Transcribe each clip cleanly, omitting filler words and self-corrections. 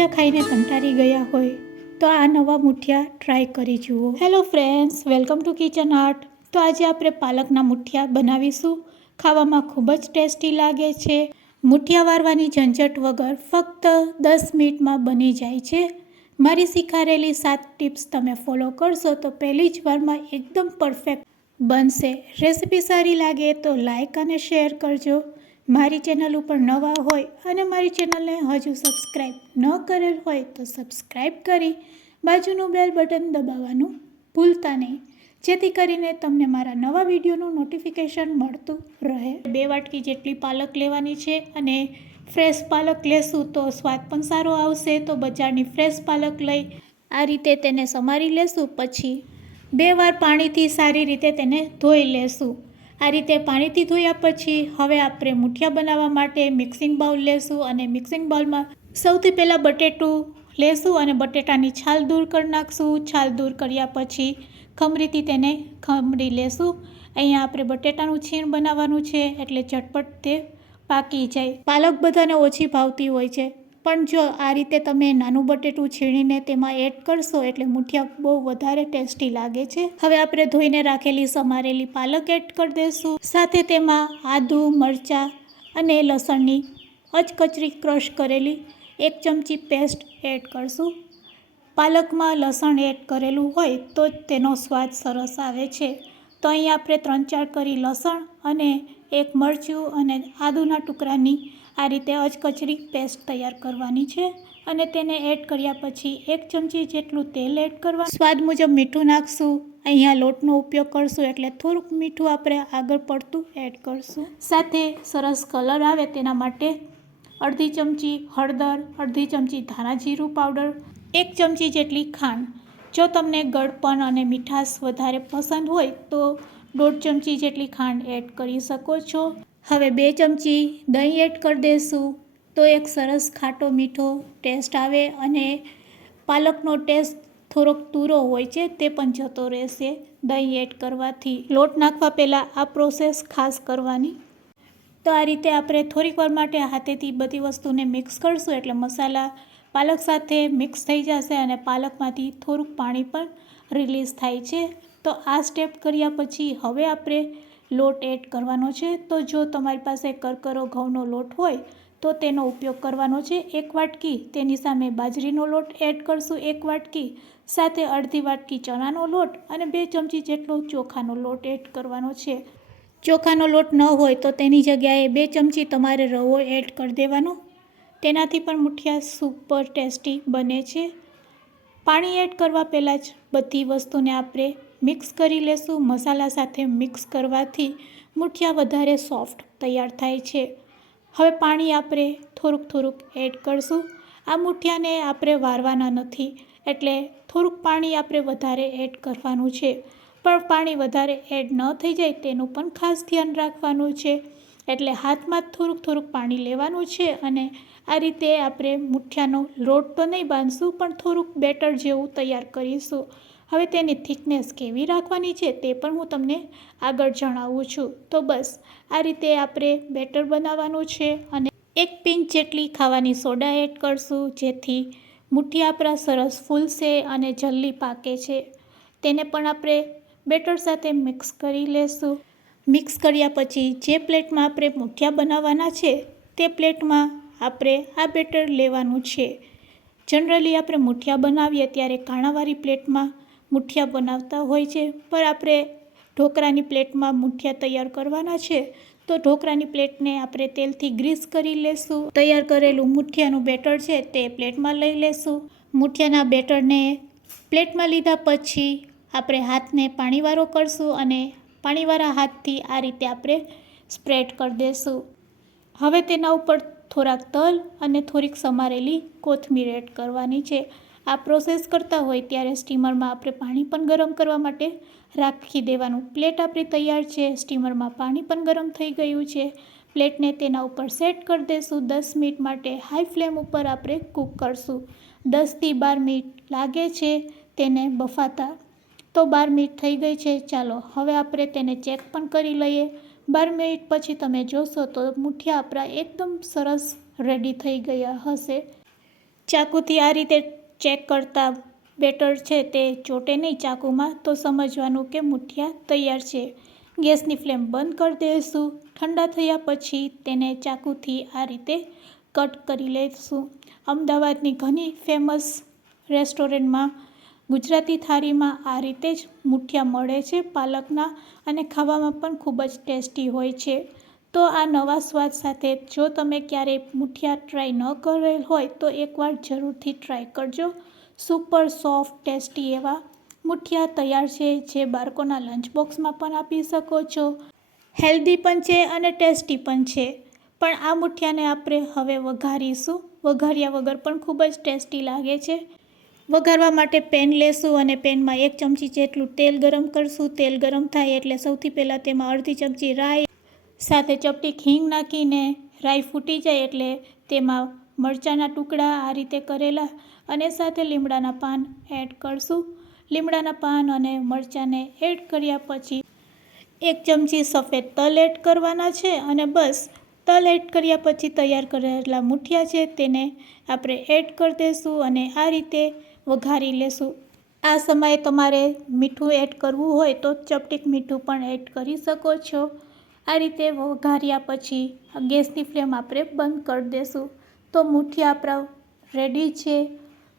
મુઠિયા ખાઈને કંટાળી ગયા હોય તો આ નવા મુઠિયા ટ્રાય કરી જુઓ. Hello friends, welcome to kitchen art. તો આજે આપણે પાલકના મુઠિયા બનાવીશું. ખાવામાં ખૂબ જ ટેસ્ટી લાગે છે. મુઠિયા વારવાની ઝંઝટ વગર ફક્ત 10 મિનિટમાં બની જાય છે. મારી શીખારેલી 7 ટિપ્સ તમે ફોલો કરશો તો પહેલી જ વારમાં એકદમ પરફેક્ટ બનશે. રેસીપી સારી લાગે તો લાઈક અને શેર કરજો. મારી ચેનલ ઉપર નવા હોય અને મારી ચેનલને હજુ સબસ્ક્રાઈબ ન કરેલ હોય તો સબસ્ક્રાઈબ કરી બાજુનું બેલ બટન દબાવવાનું ભૂલતા નહીં, જેથી કરીને તમને મારા નવા વિડીયોનું નોટિફિકેશન મળતું રહે. 2 વાટકી જેટલી પાલક લેવાની છે અને ફ્રેશ પાલક લેશું તો સ્વાદ પણ સારો આવશે. તો બજારની ફ્રેશ પાલક લઈ આ રીતે તેને સમારી લેશું. પછી 2 વાર પાણીથી સારી રીતે તેને ધોઈ લેશું. આ રીતે પાણીથી ધોયા પછી હવે આપણે મુઠિયા બનાવવા માટે મિક્સિંગ બાઉલ લેશું અને મિક્સિંગ બાઉલમાં સૌથી પહેલાં બટેટું લેશું અને બટેટાની છાલ દૂર કરી નાખશું. છાલ દૂર કર્યા પછી ખમરીથી તેને ખમરી લેશું. અહીંયા આપણે બટેટાનું છીણ બનાવવાનું છે એટલે ઝટપટ તે પાકી જાય. પાલક બધાને ઓછી ભાવતી હોય છે, પણ જો આ રીતે તમે નાનું બટેટું છીણીને તેમાં એડ કરશો એટલે મુઠિયા બહુ વધારે ટેસ્ટી લાગે છે. હવે આપણે ધોઈને રાખેલી સમારેલી પાલક એડ કરી દઈશું. સાથે તેમાં આદું, મરચાં અને લસણની અધકચરી ક્રશ કરેલી 1 ચમચી પેસ્ટ એડ કરશું. પાલકમાં લસણ એડ કરેલું હોય તો જ તેનો સ્વાદ સરસ આવે છે. તો અહીં આપણે 3-4 કરી લસણ અને 1 મરચું અને આદુના ટુકડાની આ રીતે અધકચરી પેસ્ટ તૈયાર કરવાની છે અને તેને એડ કર્યા પછી 1 ચમચી જેટલું તેલ એડ કરવાનું. સ્વાદ મુજબ મીઠું નાખશું. અહીંયા લોટનો ઉપયોગ કરશું એટલે થોડુંક મીઠું આપણે આગળ પડતું એડ કરશું. સાથે સરસ કલર આવે તેના માટે અડધી ચમચી હળદર, અડધી ચમચી ધાણા જીરું પાવડર, 1 ચમચી જેટલી ખાંડ. જો તમને ગળપણ અને મીઠાશ વધારે પસંદ હોય તો 1.5 ચમચી જેટલી ખાંડ એડ કરી શકો છો. હવે 2 ચમચી દહીં એડ કરી દઈશું તો એક સરસ ખાટો મીઠો ટેસ્ટ આવે અને પાલકનો ટેસ્ટ થોડોક તુરો હોય છે તે પણ જતો રહેશે દહીં એડ કરવાથી. લોટ નાખવા પહેલાં આ પ્રોસેસ ખાસ કરવાની. તો આ રીતે આપણે થોડીક વાર માટે હાથેથી બધી વસ્તુને મિક્સ કરશું એટલે મસાલા પાલક સાથે મિક્સ થઈ જશે અને પાલકમાંથી થોડુંક પાણી પણ રિલીઝ થાય છે. તો આ સ્ટેપ કર્યા પછી હવે આપણે લોટ એડ કરવાનો છે. તો જો તમારી પાસે કરકરો ઘઉંનો લોટ હોય તો તેનો ઉપયોગ કરવાનો છે. 1 વાટકી તેની સામે બાજરીનો લોટ એડ કરશું 1 વાટકી, સાથે અડધી વાટકી ચણાનો લોટ અને 2 ચમચી જેટલો ચોખાનો લોટ એડ કરવાનો છે. ચોખાનો લોટ ન હોય તો તેની જગ્યાએ 2 ચમચી તમારે રવો એડ કરી દેવાનો. તેનાથી પણ મુઠિયા સુપર ટેસ્ટી બને છે. પાણી એડ કરવા પહેલાં જ બધી વસ્તુને આપણે મિક્સ કરી લેશું. મસાલા સાથે મિક્સ કરવાથી મુઠિયા વધારે સોફ્ટ તૈયાર થાય છે. હવે પાણી આપણે થોડુંક એડ કરશું. આ મુઠિયાને આપણે વારવાના નથી એટલે થોડુંક પાણી આપણે વધારે એડ કરવાનું છે. પણ પાણી વધારે એડ ન થઈ જાય તેનું પણ ખાસ ધ્યાન રાખવાનું છે. એટલે હાથમાં જ થોડુંક પાણી લેવાનું છે અને આ રીતે આપણે મુઠિયાનો લોટ તો નહીં બાંધશું પણ થોડુંક બેટર જેવું તૈયાર કરીશું. હવે તેની થિકનેસ કેવી રાખવાની છે તે પણ હું તમને આગળ જણાવું છું. તો બસ આ રીતે આપણે બેટર બનાવવાનું છે અને 1 પિંચ જેટલી ખાવાની સોડા એડ કરશું જેથી મુઠિયા આપણા સરસ ફૂલશે અને જલ્દી પાકે છે. તેને પણ આપણે બેટર સાથે મિક્સ કરી લેશું. મિક્સ કર્યા પછી જે પ્લેટમાં આપણે મુઠિયા બનાવવાના છે તે પ્લેટમાં આપણે આ બેટર લેવાનું છે. જનરલી આપણે મુઠિયા બનાવીએ ત્યારે કાણાવાળી પ્લેટમાં મુઠિયા બનાવતા હોય છે, પણ આપણે ઢોકળાની પ્લેટમાં મુઠિયા તૈયાર કરવાના છે તો ઢોકળાની પ્લેટને આપણે તેલથી ગ્રીસ કરી લેશું. તૈયાર કરેલું મુઠિયાનું બેટર છે તે પ્લેટમાં લઈ લેશું. મુઠિયાના બેટરને પ્લેટમાં લીધા પછી આપણે હાથને પાણીવાળો કરશું અને પાણીવાળા હાથથી આ રીતે આપણે સ્પ્રેડ કરી દઈશું. હવે તેના ઉપર થોડાક તલ અને થોડીક સમારેલી કોથમીર એડ કરવાની છે. આ પ્રોસેસ કરતા હોય ત્યારે સ્ટીમરમાં આપણે પાણી પણ ગરમ કરવા માટે રાખી દેવાનું. પ્લેટ આપણી તૈયાર છે. સ્ટીમરમાં પાણી પણ ગરમ થઈ ગયું છે. પ્લેટને તેના ઉપર સેટ કરી દઈશું. 10 મિનિટ માટે હાઈ ફ્લેમ ઉપર આપણે કૂક કરશું. 10થી 12 મિનિટ લાગે છે તેને બફાતા. તો 12 મિનિટ થઈ ગઈ છે. ચાલો હવે આપણે તેને ચેક પણ કરી લઈએ. 12 મિનિટ પછી તમે જોશો તો મુઠિયા આપણા એકદમ સરસ રેડી થઈ ગયા હશે. ચાકુથી આ રીતે ચેક કરતા બેટર છે તે ચોટે નહીં ચાકુમાં, તો સમજવાનું કે મુઠિયા તૈયાર છે. ગેસની ફ્લેમ બંધ કરી દઈશું. ઠંડા થયા પછી તેને ચાકુથી આ રીતે કટ કરી લઈશું. અમદાવાદની ઘણી ફેમસ રેસ્ટોરન્ટમાં ગુજરાતી થાળીમાં આ રીતે જ મુઠિયા મળે છે પાલકના, અને ખાવામાં પણ ખૂબ જ ટેસ્ટી હોય છે. તો આ નવા સ્વાદ સાથે જો તમે ક્યારેય મુઠિયા ટ્રાય ન કરેલ હોય તો એકવાર જરૂરથી ટ્રાય કરજો. સુપર સોફ્ટ ટેસ્ટી એવા મુઠિયા તૈયાર છે, જે બાળકોના લંચ બોક્સમાં પણ આપી શકો છો. હેલ્ધી પણ છે અને ટેસ્ટી પણ છે. પણ આ મુઠિયાને આપણે હવે વઘારીશું. વઘાર્યા વગર પણ ખૂબ જ ટેસ્ટી લાગે છે. વઘારવા માટે પેન લેશું અને પેનમાં 1 ચમચી જેટલું તેલ ગરમ કરશું. તેલ ગરમ થાય એટલે સૌથી પહેલાં તેમાં અડધી ચમચી રાઈ સાથે ચપટી હિંગ નાખીને રાઈ ફૂટી જાય એટલે તેમાં મરચાંના ટુકડા આ રીતે કરેલા અને સાથે લીમડાના પાન એડ કરશું. લીમડાના પાન અને મરચાંને એડ કર્યા પછી 1 ચમચી સફેદ તલ એડ કરવાના છે અને બસ તલ એડ કર્યા પછી તૈયાર કરેલા મુઠિયા છે તેને આપણે એડ કરી દઈશું અને આ રીતે વઘારી લેશું. આ સમયે તમારે મીઠું એડ કરવું હોય તો ચપટીક મીઠું પણ એડ કરી શકો છો. આ રીતે વઘાર્યા પછી ગેસની ફ્લેમ આપણે બંધ કરી દઈશું. તો મુઠિયા આપણા રેડી છે.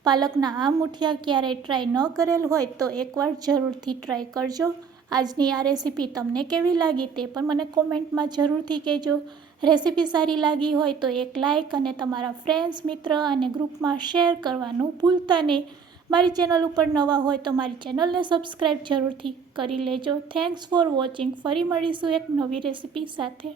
પાલકના આ મુઠિયા ક્યારેય ટ્રાય ન કરેલ હોય તો એકવાર જરૂરથી ટ્રાય કરજો. આજની આ રેસીપી તમને કેવી લાગી તે પણ મને કોમેન્ટમાં જરૂરથી કહેજો. રેસીપી સારી લાગી હોય તો એક લાઇક અને તમારા ફ્રેન્ડ્સ, મિત્ર અને ગ્રુપમાં શેર કરવાનું ભૂલતા નહીં. મારી ચેનલ ઉપર નવા હોય તો મારી ચેનલને સબસ્ક્રાઈબ જરૂરથી કરી લેજો. Thanks for watching. ફરી મળીશું એક નવી રેસીપી સાથે.